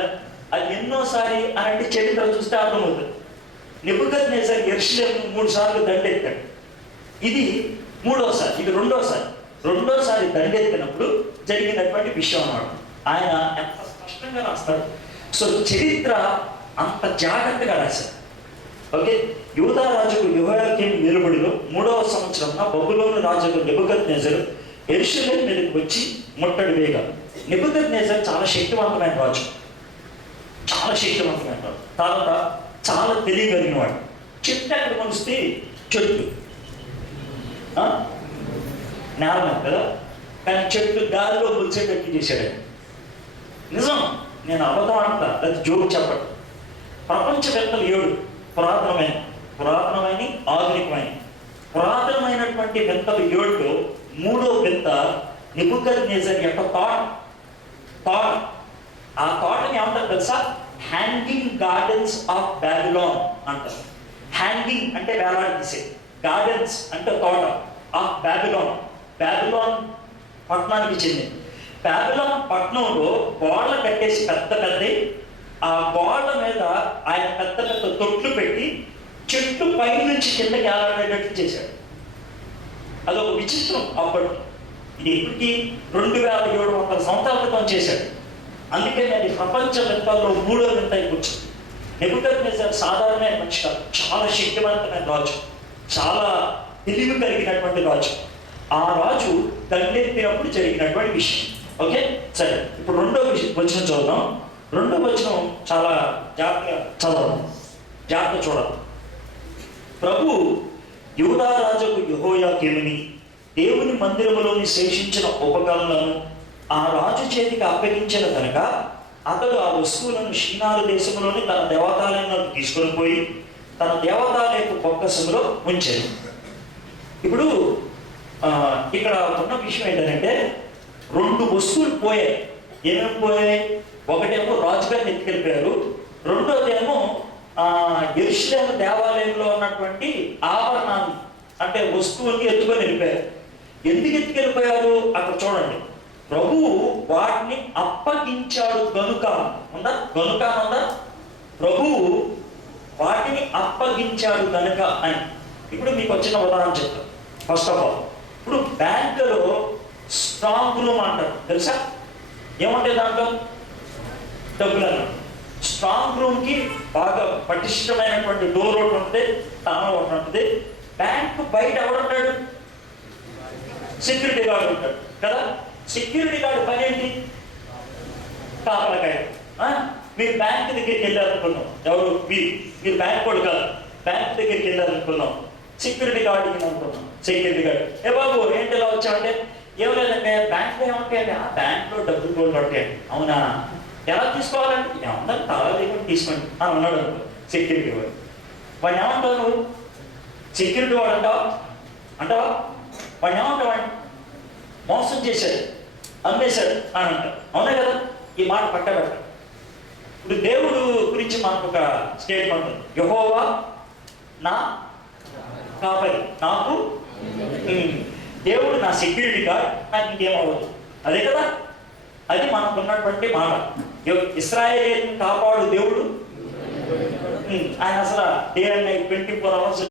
అది ఎన్నోసారి అంటే చరిత్ర చూస్తే అర్థమవుతుంది. నెబుకద్నెజరు యెరూషలేము 3 సార్లు దండెత్తాడు. ఇది 3వసారి, ఇది 2వసారి. 2వసారి దండెత్తినప్పుడు జరిగినటువంటి విషయం అన్నాడు. ఆయన ఎంత స్పష్టంగా రాస్తాడు. సో చరిత్ర అంత జాగ్రత్తగా రాశారు. ఓకే, యూదా రాజుకు యెహోయాకీము ఏలుబడిలో 3వ సంవత్సరంలో బబులోను రాజుకు నెబుకద్నెజరు యెరూషలేము మీదకి వచ్చి ముట్టడి వేయగా. నెబుకద్నెజరు చాలా శక్తివంతమైన రాజు, చాలా శక్తివంతమైన రాజు. తర్వాత చాలా తెలియగలిగిన వాడు. చెట్టు ఎక్కడ మనిస్తే చెట్టు నేల మీద కదా, కానీ చెట్టు గాలిలో ములిచేటట్టు చేశాడు. నిజం, నేను అబద్ధం అంటా, అది జోక్ చెప్పడు. ప్రపంచవేత్తలు 7 పురాతనమైన పురాతనమైన, ఆధునికమైన. పురాతనమైనటువంటి వింతలు 7లో 3వ వింత నెబుకద్నెజర్ యొక్క తోట. ఆ తోటని ఏమంటారు తెలుసా? హ్యాంగింగ్ గార్డెన్స్ ఆఫ్ బాబిలోన్ అంటారు. హ్యాంగింగ్ అంటే వేలాడదీసే, గార్డెన్స్ అంటే తోట ఆఫ్ బాబిలోన్. బాబిలోన్ పట్టణానికి చెందింది. బాబిలోన్ పట్టణంలో గోడలు కట్టేసి పెద్ద ఆ గోడల మీద ఆయన పెద్ద తొట్లు పెట్టి చెట్టు పై నుంచి కిందకి ఏలాడేటట్టు చేశాడు. అదొక విచిత్రం. అప్పటి ఇది ఇప్పటికీ 2700 సంవత్సరాల క్రితం చేశాడు. అందుకే అది ప్రపంచ వింతల్లో 3వ వింత కూర్చుంది. నెబుకద్నెజర్ సాధారణమైన మనిషి కాదు, చాలా శక్తివంతమైన రాజు, చాలా తెలివి కలిగినటువంటి రాజు. ఆ రాజు దండెత్తినప్పుడు జరిగినటువంటి విషయం. ఓకే, సరే. ఇప్పుడు 2వ వచనం చదువుదాం. 2వ వచనం చాలా జాగ్రత్తగా చదవాలి, జాగ్రత్త చూడాలి. ప్రభు యూదా రాజుకు యెహోయాకీముని దేవుని మందిరములోని శేషించిన ఉపకరణలను ఆ రాజు చేతికి అప్పగించిన కనుక అతడు ఆ వస్తువులను షీనారు దేశంలోని తన దేవతాలయంలోకి తీసుకొని పోయి తన దేవతాలయపు బొక్కసంలో ఉంచాడు. ఇప్పుడు ఇక్కడ ఉన్న విషయం ఏంటంటే 2 వస్తువులు పోయాయి. ఏమేమి పోయాయి? ఒకటేమో రాజుగారిని ఎత్తుకెళ్ళిపోయారు, రెండోదేమో యెరూషలేము దేవాలయంలో ఉన్నటువంటి ఆభరణాన్ని అంటే వస్తువుల్ని ఎత్తుకొని వెళ్ళిపోయారు. ఎందుకు ఎత్తుకెళ్ళిపోయారు అక్కడ చూడండి. ప్రభువు వాటిని అప్పగించాడు గనుక ఉందా? ప్రభువు వాటిని అప్పగించాడు కనుక అని. ఇప్పుడు మీకు వచ్చిన ఉదాహరణ చెప్తాను. ఫస్ట్ ఆఫ్ ఆల్, ఇప్పుడు బ్యాంకులో స్ట్రాంగ్ రూమ్ అంటారు తెలుసా? ఏమంటే దాంట్లో డబ్బులు అన్నాడు. స్ట్రాంగ్ రూమ్కి బాగా పటిష్టమైనటువంటి డోర్ ఒకటి ఉంటుంది, తాళం ఒకటి ఉంటుంది. బ్యాంకు బయట ఎవడుంటాడు? సెక్యూరిటీ గార్డు ఉంటాడు కదా. సెక్యూరిటీ గార్డు పని ఏంటి? కాపలకాయ. మీరు బ్యాంక్ దగ్గరికి వెళ్ళారనుకున్నాం, ఎవరు మీరు బ్యాంక్ కూడా కాదు, బ్యాంక్ దగ్గరికి వెళ్ళారనుకున్నాం, సెక్యూరిటీ గార్డు అనుకున్నాం. సెక్యూరిటీ గార్డు, ఏ బాబు ఏంటి ఇలా వచ్చామంటే, ఏం లేదంటే బ్యాంక్లో ఏమంటాయండి, ఆ బ్యాంక్లో డబ్బులు కూడా పట్టాయండి. అవునా, ఎలా తీసుకోవాలంటే ఏమన్నా తాళాలు లేకుండా తీసుకోండి అని అన్నాడు అనుకో సెక్యూరిటీ వాడు. వాడిని ఏమంటావు నువ్వు? సెక్యూరిటీ వాడు అంటావా? వాడిని ఏమంటావు? వాడిని మోసం చేశాడు, అమ్మేశాడు అని అంటారు. అవునా కదా? ఈ మాట పట్టబెట్ట. ఇప్పుడు దేవుడు గురించి మనకు ఒక స్టేట్మెంట్ ఉంది, యెహోవా నా కాపరి, నాకు దేవుడు నా సెక్యూరిటీ గార్డ్, నాకు ఇంకేమవ్వదు. అదే కదా, అది మనకు ఉన్నటువంటి మాట. ఇశ్రాయేలుని కాపాడు దేవుడు. ఆయన అసలు డే అండ్ నైట్ 24 hours